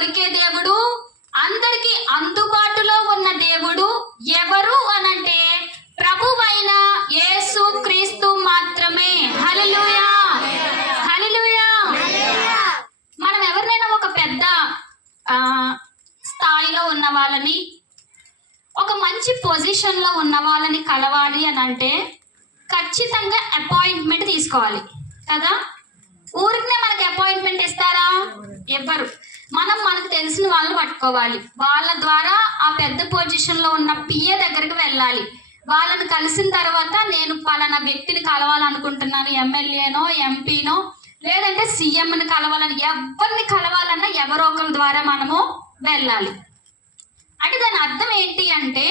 దొరికే దేవుడు? అందరికి అందుబాటులో ఉన్న దేవుడు ఎవరు అనంటే ప్రభువైన యేసు క్రీస్తు మాత్రమే. హలలుయా హలలుయా మనం ఎవరినైనా ఒక పెద్ద స్థాయిలో ఉన్న వాళ్ళని ఒక మంచి పొజిషన్లో ఉన్న వాళ్ళని కలవాలి అని అంటే ఖచ్చితంగా అపాయింట్మెంట్ తీసుకోవాలి. కదా? ఊరికనే మనకి అపాయింట్మెంట్ ఇస్తారా? ఎవ్వరు. మనం మనకు తెలిసిన వాళ్ళని పట్టుకోవాలి. వాళ్ళ ద్వారా ఆ పెద్ద పొజిషన్లో ఉన్న పిఏ దగ్గరికి వెళ్ళాలి. వాళ్ళని కలిసిన తర్వాత నేను పలానా వ్యక్తిని కలవాలనుకుంటున్నాను ఎమ్మెల్యేనో ఎంపీనో లేదంటే సీఎంని కలవాలని ఎవరిని కలవాలన్నా ఎవరో ఒకరి ద్వారా మనము వెళ్ళాలి. అంటే దాని అర్థం ఏంటి అంటే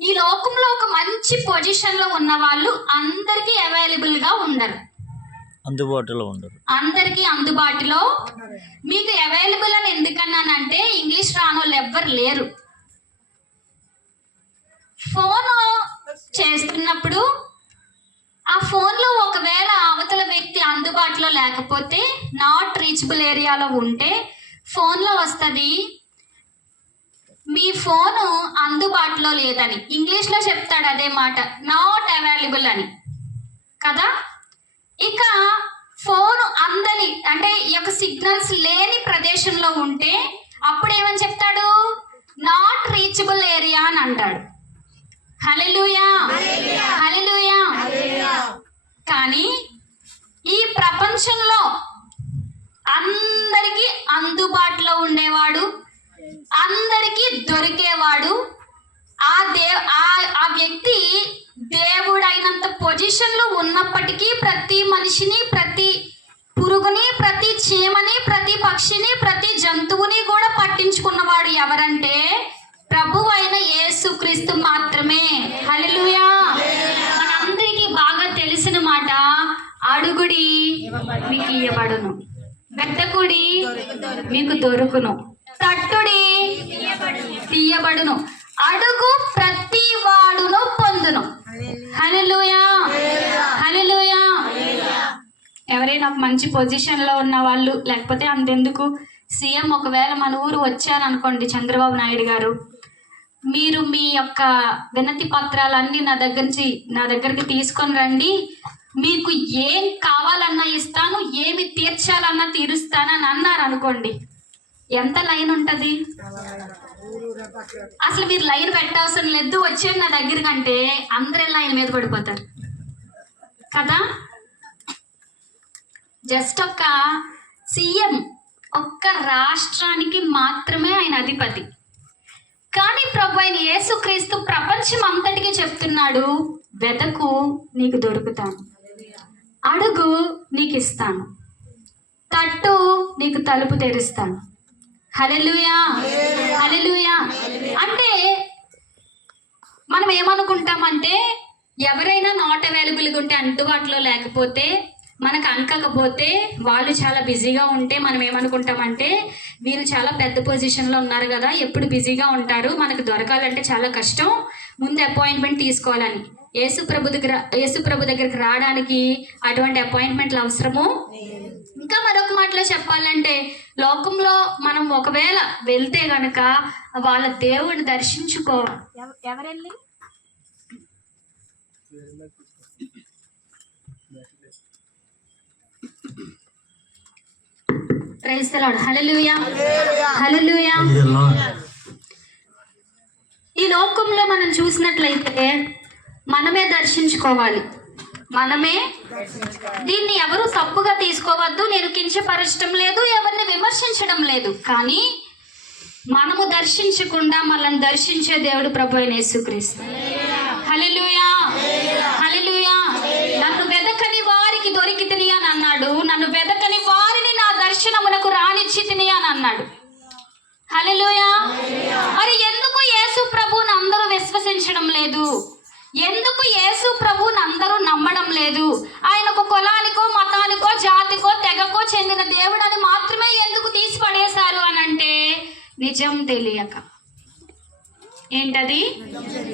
ఈ లోకంలో ఒక మంచి పొజిషన్లో ఉన్న వాళ్ళు అందరికీ అవైలబుల్గా ఉండరు. అందుబాటులో ఉండరు. అందరికీ అందుబాటులో మీకు అవైలబుల్ అని ఎవరు లేరు. ఫోన్ చేస్తున్నప్పుడు ఆ ఫోన్లో ఒకవేళ అవతల వ్యక్తి అందుబాటులో లేకపోతే నాట్ రీచబుల్ ఏరియాలో ఉంటే ఫోన్లో వస్తుంది. మీ ఫోను అందుబాటులో లేదని. ఇంగ్లీష్లో చెప్తాడు అదే మాట నాట్ అవైలబుల్ అని. కదా? ఇక ఫోన్ అందని అంటే ఈ యొక్క సిగ్నల్స్ లేని ప్రదేశంలో ఉంటే అప్పుడు ఏమని చెప్తాడు? నాట్ రీచబుల్ ఏరియా అని అంటాడు. కానీ ఈ ప్రపంచంలో అందరికీ అందుబాటులో ఉండేవాడు అందరికీ దొరికేవాడు ఆ దే ఆ ఆ వ్యక్తి దేవుడైనంత పొజిషన్లో ఉన్నప్పటికీ ప్రతి మనిషిని ప్రతి పురుగుని ప్రతి చీమని ప్రతి పక్షిని ప్రతి జంతువుని కూడా పట్టించుకున్నవాడు ఎవరంటే మీకు ఇయ్యబడును పెద్దకుడి మీకు దొరుకును తట్టుడి తీయబడును. అడుగు ప్రతి వాడును పొందును. హల్లెలూయా. హల్లెలూయా. ఎవరైనా ఒక మంచి పొజిషన్లో ఉన్న వాళ్ళు లేకపోతే అంతెందుకు? సీఎం ఒకవేళ మన ఊరు వచ్చారనుకోండి చంద్రబాబు నాయుడు గారు మీరు మీ యొక్క వినతి పత్రాలన్నీ నా దగ్గర నుంచి నా దగ్గరికి తీసుకొని రండి. మీకు ఏం కావాలన్నా ఇస్తాను ఏమి తీర్చాలన్నా తీరుస్తానని అన్నారు అనుకోండి. ఎంత లైన్ ఉంటుంది? అసలు మీరు లైన్ పెట్టవసరం లేదు వచ్చేది నా దగ్గర కంటే అందరు లైన్ మీద పడిపోతారు? కదా? జస్ట్ ఒక సీఎం ఒక్క రాష్ట్రానికి మాత్రమే ఆయన అధిపతి. కానీ ప్రభు ఆయన యేసుక్రీస్తు ప్రపంచం అంతటికి చెప్తున్నాడు వెతకు నీకు దొరుకుతాను. అడుగు నీకు ఇస్తాను తట్టు నీకు తలుపు తెరుస్తాను. హలెలుయా హలెలుయా అంటే మనం ఏమనుకుంటామంటే ఎవరైనా నాట్ అవైలబుల్గా ఉంటే అందుబాటులో లేకపోతే మనకు అనకపోతే వాళ్ళు చాలా బిజీగా ఉంటే మనం ఏమనుకుంటామంటే వీళ్ళు చాలా పెద్ద పొజిషన్లో ఉన్నారు కదా ఎప్పుడు బిజీగా ఉంటారు మనకు దొరకాలంటే చాలా కష్టం ముందు అపాయింట్మెంట్ తీసుకోవాలని. యేసు ప్రభు దగ్గర యేసు ప్రభు దగ్గరికి రావడానికి అటువంటి అపాయింట్మెంట్లు అవసరము? ఇంకా మరొక మాటలో చెప్పాలంటే లోకంలో మనం ఒకవేళ వెళ్తే గనక వాళ్ళ దేవుడిని దర్శించుకోవాలి. ఎవరెళ్ళి ప్రైజ్ ఈ లోకంలో మనం చూసినట్లయితే మనమే దర్శించుకోవాలి. మనమే దీన్ని ఎవరు తప్పుగా తీసుకోవద్దు నేను కించపరచడం లేదు ఎవరిని విమర్శించడం లేదు. కానీ మనము దర్శించకుండా మనల్ని దర్శించే దేవుడు ప్రభు అయిన యేసుక్రీస్తు. హల్లెలూయా హల్లెలూయా నన్ను వెదకని వారికి దొరికితిని అని అన్నాడు నన్ను వెదకని వారిని నా దర్శనమునకు రానిచ్చితిని అని అన్నాడు హలలోయా మరి ఎందుకు యేసు ప్రభువుని అందరూ విశ్వసించడం లేదు? ఎందుకు యేసు ప్రభువుని అందరూ నమ్మడం లేదు? ఆయన ఒక కులానికో మతానికో జాతికో తెగకో చెందిన దేవుడు అని మాత్రమే ఎందుకు తీసి పడేశారు అని అంటే నిజం తెలియక. ఏంటది?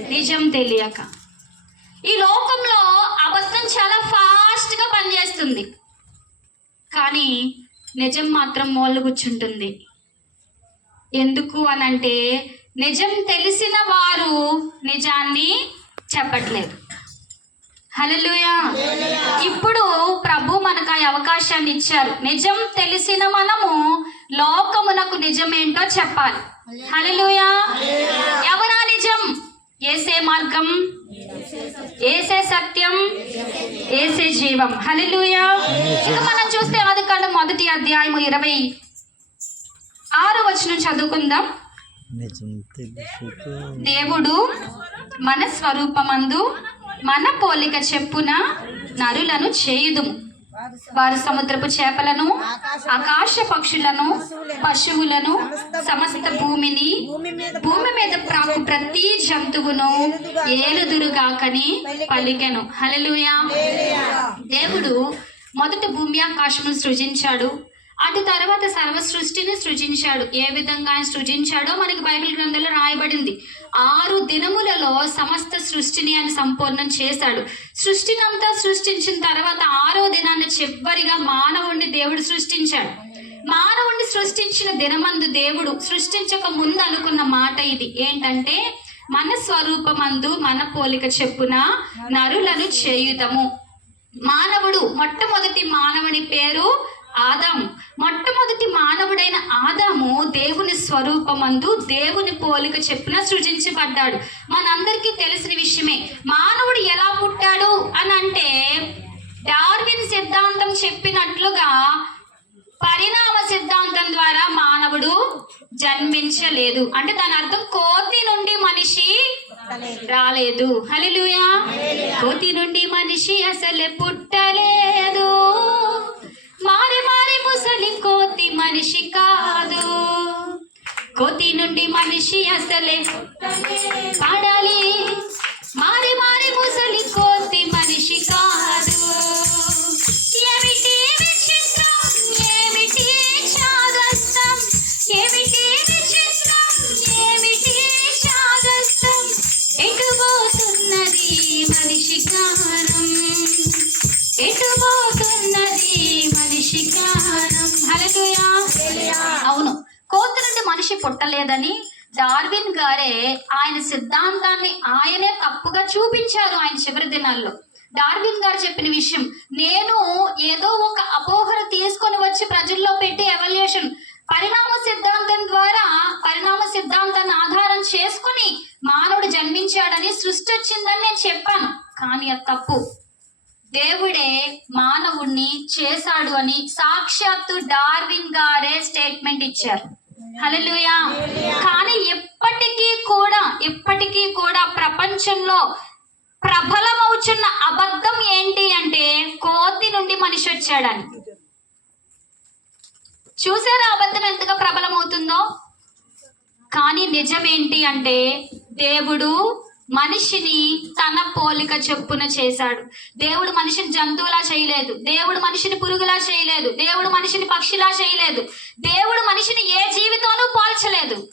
నిజం తెలియక. ఈ లోకంలో అబద్ధం చాలా ఫాస్ట్గా పనిచేస్తుంది. కానీ నిజం మాత్రం మోళ్ళు కూర్చుంటుంది. ఎందుకు అనంటే నిజం తెలిసిన వారు నిజాన్ని చెప్పట్లేదు. హల్లెలూయా. ఇప్పుడు ప్రభు మనకు ఆ అవకాశాన్ని ఇచ్చారు. నిజం తెలిసిన మనము లోకమునకు నిజమేంటో చెప్పాలి. హల్లెలూయా. ఎవరా నిజం? ఏసే మార్గం ఏసే సత్యం ఏసే జీవం. హల్లెలూయా. ఇక మనం చూస్తే ఆది కాండం మొదటి అధ్యాయము ఇరవై ఆరు వచనం చదువుకుందాం. దేవుడు మన స్వరూపమందు మన పోలిక చెప్పున నరులను చేయుదుము. వారు సముద్రపు చేపలను ఆకాశ పక్షులను పశువులను సమస్త భూమిని భూమి మీద ప్రాకు ప్రతి జంతువును ఏలుదురుగాకని పలికెను. హల్లెలూయా. దేవుడు మొదట భూమి ఆకాశమును సృజించాడు. అటు తర్వాత సర్వ సృష్టిని సృజించాడు. ఏ విధంగా ఆయన సృజించాడో మనకి బైబిల్ గ్రంథంలో రాయబడింది. ఆరు దినములలో సమస్త సృష్టిని ఆయన సంపూర్ణం చేశాడు. సృష్టిని అంతా సృష్టించిన తర్వాత ఆరో దినాన్ని చివరిగా మానవుణ్ణి దేవుడు సృష్టించాడు. మానవుణ్ణి సృష్టించిన దినమందు దేవుడు సృష్టించక ముందు అనుకున్న మాట ఇది. ఏంటంటే మన స్వరూపమందు మన పోలిక చెప్పున నరులను చేయుదము. మానవుడు మొట్టమొదటి మానవుని పేరు ఆదాము మొట్టమొదటి మానవుడైన ఆదాము దేవుని స్వరూపమందు దేవుని పోలిక చెప్పున సృజించబడ్డాడు. మనందరికీ తెలిసిన విషయమే మానవుడు ఎలా పుట్టాడు అని అంటే డార్విన్ సిద్ధాంతం చెప్పినట్లుగా పరిణామ సిద్ధాంతం ద్వారా మానవుడు జన్మించలేదు. అంటే దాని అర్థం కోతి నుండి మనిషి రాలేదు. హల్లెలూయా. కోతి నుండి మనిషి అసలే పుట్టలేదు. మారి మారి ముసలి కోతి మనిషి కాదు. కోతి నుండి మనిషి అసలే. పాడాలి మారి మారి పుట్టలేదని డార్విన్ గారే ఆయన సిద్ధాంతాన్ని ఆయనే తప్పుగా చూపించారు ఆయన చివరి దినాల్లో. డార్విన్ గారు చెప్పిన విషయం నేను ఏదో ఒక అపోహను తీసుకొని వచ్చి ప్రజల్లో పెట్టి ఎవల్యూషన్ పరిణామ సిద్ధాంతం ద్వారా పరిణామ సిద్ధాంతాన్ని ఆధారం చేసుకుని మానవుడు జన్మించాడని సృష్టి వచ్చిందని నేను చెప్పాను. కానీ అది తప్పు. దేవుడే మానవుణ్ణి చేశాడు అని సాక్షాత్తు డార్విన్ గారే స్టేట్మెంట్ ఇచ్చారు. హలలుయా కానీ ఎప్పటికీ కూడా ఎప్పటికీ కూడా ప్రపంచంలో ప్రబలమవుచున్న అబద్ధం ఏంటి అంటే కోతి నుండి మనిషి వచ్చాడని. చూసారా అబద్ధం ఎంతగా ప్రబలమవుతుందో? కానీ నిజమేంటి అంటే దేవుడు మనిషిని తన పోలిక చెప్పున చేశాడు. దేవుడు మనిషిని జంతువులా చేయలేదు. దేవుడు మనిషిని పురుగులా చేయలేదు. దేవుడు మనిషిని పక్షిలా చేయలేదు. దేవుడు మనిషిని ఏ జీవితోనూ పోల్చలేదు.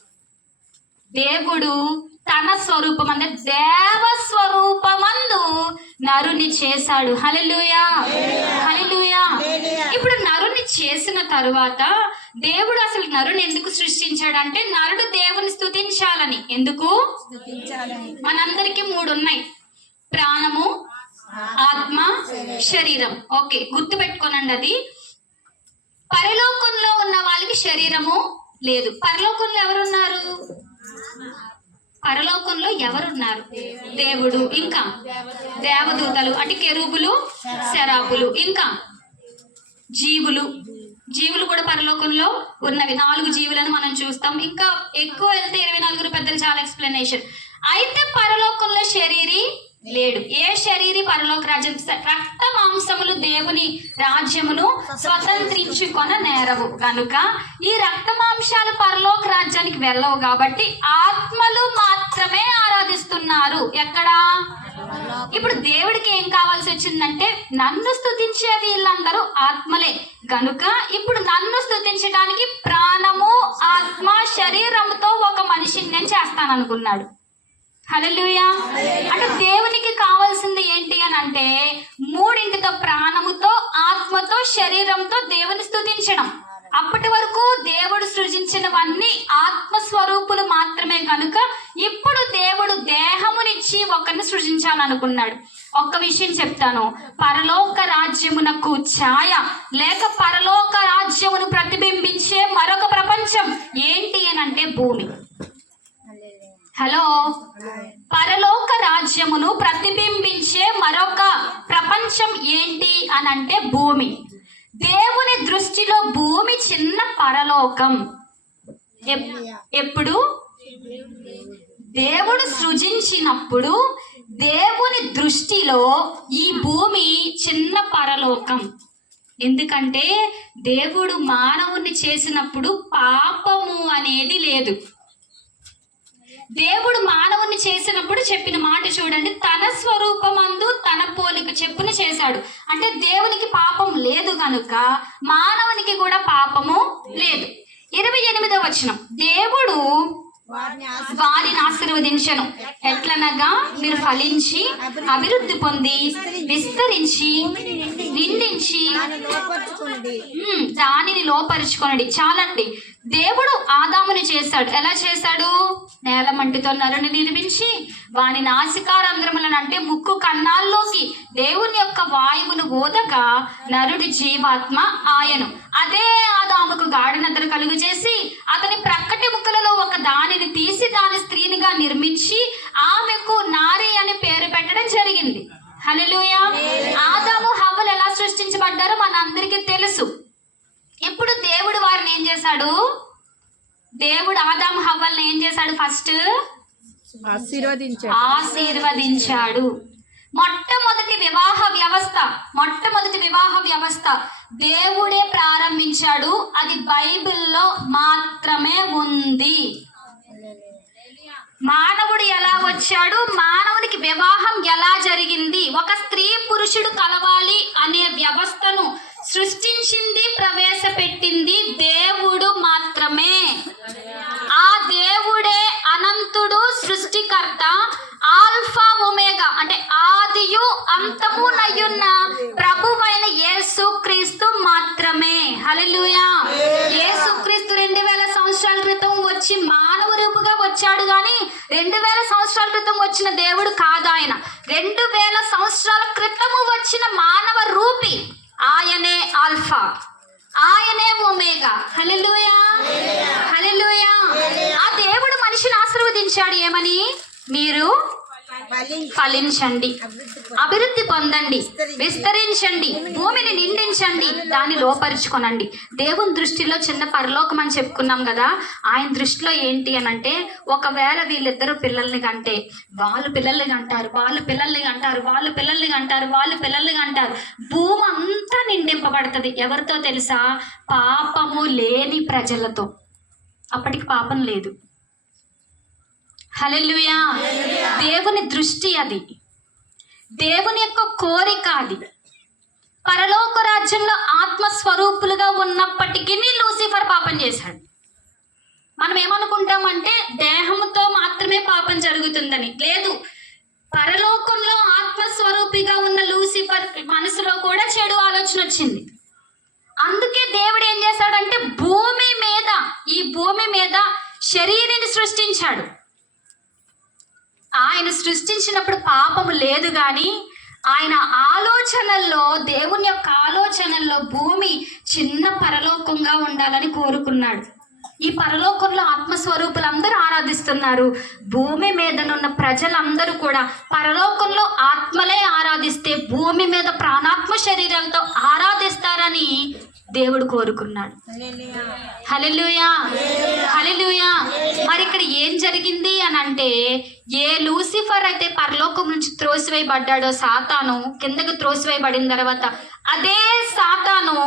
దేవుడు తన స్వరూపం అంటే దేవ స్వరూపమందు నరుని చేశాడు. హల్లెలూయా. హల్లెలూయా. ఇప్పుడు నరుని చేసిన తరువాత దేవుడు అసలు నరుని ఎందుకు సృష్టించాడంటే నరుడు దేవుని స్తుతించాలని. ఎందుకు? మనందరికీ మూడు ఉన్నాయి ప్రాణము ఆత్మ శరీరం. ఓకే గుర్తు పెట్టుకోనండి అది. పరలోకంలో ఉన్న వాళ్ళకి శరీరము లేదు. పరలోకంలో ఎవరున్నారు? పరలోకంలో ఎవరున్నారు? దేవుడు. ఇంకా దేవదూతలు అంటే కెరూబులు శరాపులు ఇంకా జీవులు. జీవులు కూడా పరలోకంలో ఉన్నవి. నాలుగు జీవులను మనం చూస్తాం. ఇంకా ఎక్కువ వెళ్తే ఇరవై నలుగురు పెద్దలు చాలా ఎక్స్ప్లెనేషన్ అయితే పరలోకంలో శరీరీ లేడు. ఏ శరీరి పరలోక రాజ్యం? రక్త మాంసములు దేవుని రాజ్యమును స్వతంత్రించుకొన నేరవు. కనుక ఈ రక్త మాంసాలు పరలోక రాజ్యానికి వెళ్ళవు కాబట్టి ఆత్మలు మాత్రమే ఆరాధిస్తున్నారు. ఎక్కడా? ఇప్పుడు దేవుడికి ఏం కావాల్సి వచ్చిందంటే నన్ను స్థుతించే వీళ్ళందరూ ఆత్మలే. కనుక ఇప్పుడు నన్ను స్థుతించడానికి ప్రాణము ఆత్మ శరీరముతో ఒక మనిషిని నేను చేస్తాననుకున్నాడు. హలలుయా అంటే దేవునికి కావాల్సింది ఏంటి అని అంటే మూడింటితో ప్రాణముతో ఆత్మతో శరీరంతో దేవుని స్థుతించడం. అప్పటి వరకు దేవుడు సృజించినవన్నీ ఆత్మ కనుక ఇప్పుడు దేవుడు దేహమునిచ్చి ఒకరిని సృజించాలనుకున్నాడు. ఒక్క విషయం చెప్తాను. పరలోక రాజ్యమునకు ఛాయ లేక పరలోక రాజ్యమును ప్రతిబింబించే మరొక ప్రపంచం ఏంటి అని అంటే భూమి. హలో. పరలోక రాజ్యమును ప్రతిబింబించే మరొక ప్రపంచం ఏంటి అని అంటే భూమి. దేవుని దృష్టిలో భూమి చిన్న పరలోకం. ఎప్- ఎప్పుడు? దేవుడు సృజించినప్పుడు దేవుని దృష్టిలో ఈ భూమి చిన్న పరలోకం. ఎందుకంటే దేవుడు మానవుని చేసినప్పుడు పాపము అనేది లేదు. దేవుడు మానవుని చేసినప్పుడు చెప్పిన మాట చూడండి తన స్వరూపమందు తన పోలిక చెప్పున చేశాడు. అంటే దేవునికి పాపం లేదు కనుక మానవునికి కూడా పాపము లేదు. ఇరవై ఎనిమిదో వచనం. దేవుడు వారిని ఆశీర్వదించను. ఎట్లనగా? మీరు ఫలించి అభివృద్ధి పొంది విస్తరించి ఉమ్, దానిని లోపరుచుకొనడి చాలండి. దేవుడు ఆదాముని చేశాడు. ఎలా చేశాడు? నేల మంటితో నరుని నిర్మించి వాని నాసికారంధ్రములను అంటే ముక్కు కన్నాల్లోకి దేవుని యొక్క వాయువును ఊదగా నరుడి జీవాత్మ ఆయను. అదే ఆదాముకు గాఢనతను కలుగు చేసి అతని ప్రక్కటి ముక్కలలో ఒక దానిని తీసి దాని స్త్రీనిగా నిర్మించి ఆమెకు నారి అని పేరు పెట్టడం జరిగింది. హల్లెలూయా. ఆదాము హవ్వలు ఎలా సృష్టించబడ్డారో మనందరికీ తెలుసు. ఇప్పుడు దేవుడు వారిని ఏం చేశాడు? దేవుడు ఆదాము హవ్వల్ని ఏం చేశాడు ఫస్ట్? ఆశీర్వదించాడు. ఆశీర్వదించాడు. మొట్టమొదటి వివాహ వ్యవస్థ మొట్టమొదటి వివాహ వ్యవస్థ దేవుడే ప్రారంభించాడు. అది బైబిల్లో మాత్రమే ఉంది. మానవుడు ఎలా వచ్చాడు? మానవునికి వివాహం ఎలా జరిగింది? ఒక స్త్రీ పురుషుడు కలవాలి అనే వ్యవస్థను సృష్టించింది ప్రవేశపెట్టింది దేవుడు మాత్రమే. ఆ దేవుడే అనంతుడు సృష్టికర్త ఆల్ఫా ఒమేగా అంటే ఆదియు అంతము నయ్యున్న ప్రభువైన యేసు క్రీస్తు మాత్రమే. హల్లెలూయా. యేసు క్రీస్తు రెండు వేల సంవత్సరాల క్రితం వచ్చి రూపుగా వచ్చాడు కానీ రెండు వేల సంవత్సరాల క్రితం వచ్చిన దేవుడు కాదు ఆయన రెండు వేల సంవత్సరాల క్రితము వచ్చిన మానవ రూపి ఆయనే ఆల్ఫా. ఆయనే ఒమేగా. హల్లెలూయా. హల్లెలూయా. ఆ దేవుడు మనిషిని ఆశీర్వదించాడు ఏమని? మీరు ఫలించండి. అభివృద్ధి పొందండి. విస్తరించండి. భూమిని నిండించండి దాన్ని లోపరుచుకొనండి. దేవుని దృష్టిలో చిన్న పరలోకం అని చెప్పుకున్నాం కదా ఆయన దృష్టిలో ఏంటి అని అంటే ఒకవేళ వీళ్ళిద్దరు పిల్లల్ని కంటే వాళ్ళు పిల్లల్ని కంటారు వాళ్ళు పిల్లల్ని కంటారు వాళ్ళు పిల్లల్ని కంటారు వాళ్ళు పిల్లల్ని కంటారు భూమి అంతా నిండింపబడుతుంది ఎవరితో తెలుసా? పాపము లేని ప్రజలతో. అప్పటికి పాపం లేదు. హలెలుయా దేవుని దృష్టి అది. దేవుని యొక్క కోరిక అది. పరలోక రాజ్యంలో ఆత్మస్వరూపులుగా ఉన్నప్పటికీ లూసిఫర్ పాపం చేశాడు. మనం ఏమనుకుంటామంటే దేహంతో మాత్రమే పాపం జరుగుతుందని. లేదు పరలోకంలో ఆత్మస్వరూపిగా ఉన్న లూసిఫర్ మనసులో కూడా చెడు ఆలోచన వచ్చింది. అందుకే దేవుడు ఏం చేశాడంటే భూమి మీద ఈ భూమి మీద శరీరాన్ని సృష్టించాడు. ఆయన సృష్టించినప్పుడు పాపము లేదు కానీ ఆయన ఆలోచనల్లో దేవుని యొక్క ఆలోచనల్లో భూమి చిన్న పరలోకంగా ఉండాలని కోరుకున్నాడు. ఈ పరలోకంలో ఆత్మస్వరూపులందరూ ఆరాధిస్తున్నారు. భూమి మీదనున్న ప్రజలందరూ కూడా పరలోకంలో ఆత్మలే ఆరాధిస్తే భూమి మీద ప్రాణాత్మ శరీరాలతో ఆరాధిస్తారని దేవుడు కోరుకున్నాడు. హలెలుయా హలెలుయా మరి ఇక్కడ ఏం జరిగింది అని అంటే ఏ లూసిఫర్ అయితే పరలోకం నుంచి త్రోసివేయబడ్డాడో సాతాను కిందకు త్రోసివేయబడిన తర్వాత అదే సాతాను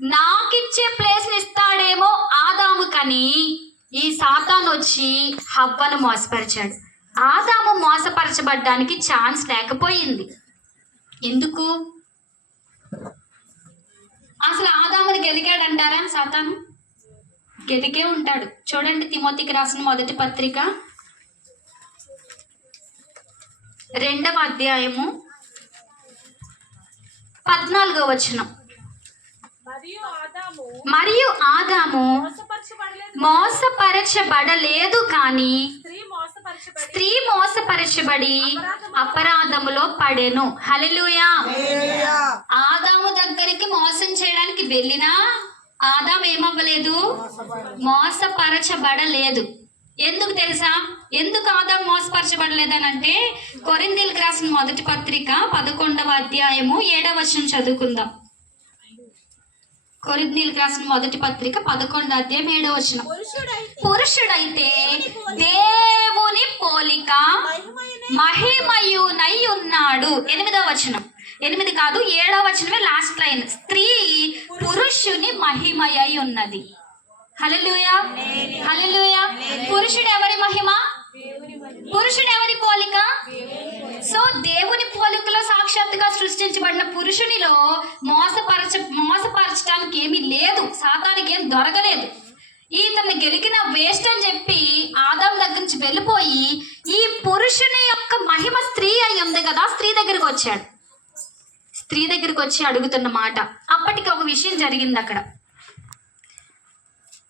నాకిచ్చే ప్లేస్ ఇస్తాడేమో ఆదాము కని ఈ సాతాను వచ్చి హవ్వను మోసపరిచాడు. ఆదాము మోసపరచబడ్డానికి ఛాన్స్ లేకపోయింది. ఎందుకు? అసలు ఆదాముని గెలికాడంటారా సాతాను? గెలికే ఉంటాడు. చూడండి తిమోతికి రాసిన మొదటి పత్రిక. రెండవ అధ్యాయము. పద్నాలుగో వచనం. మరియు ఆదాము మరియు ఆదాము మోసపరచబడలేదు. మోసపర మోసపరచబడలేదు కానీ స్త్రీ మోసపరచబడి అపరాధములో పడెను. హల్లెలూయా. ఆదాము దగ్గరికి మోసం చేయడానికి వెళ్ళినా ఆదాం ఏమవ్వలేదు? మోసపరచబడలేదు. ఎందుకు తెలుసా? ఎందుకు ఆదాం మోసపరచబడలేదనంటే కొరిందీలకు రాసిన మొదటి పత్రిక పదకొండవ అధ్యాయము ఏడవ వచనం చదువుకుందాం. కొరిందీలకు రాసిన మొదటి పత్రిక పదకొండవ అధ్యాయం ఏడవ వచనం. పురుషుడైతే దేవుని పోలిక మహిమయునై ఉన్నాడు ఎనిమిదవ వచనం. ఎనిమిది కాదు ఏడవ వచనమే లాస్ట్ లైన్ స్త్రీ పురుషుని మహిమయై ఉన్నది ఎవరి మహిమ పురుషుడు ఎవరి పోలిక సో దేవుని పోలికలో సాక్షాత్తుగా సృష్టించబడిన పురుషునిలో మోసపరచ మోసపరచడానికి ఏమీ లేదు. సాతానికి ఏం దొరకలేదు. ఈతన్ని గెలికిన వేస్ట్ అని చెప్పి ఆదాం దగ్గర నుంచి వెళ్ళిపోయి ఈ పురుషుని యొక్క మహిమ స్త్రీ అయి ఉంది కదా స్త్రీ దగ్గరికి వచ్చాడు. స్త్రీ దగ్గరికి వచ్చి అడుగుతున్న మాట. అప్పటికి ఒక విషయం జరిగింది అక్కడ.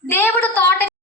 దేవుడు తోట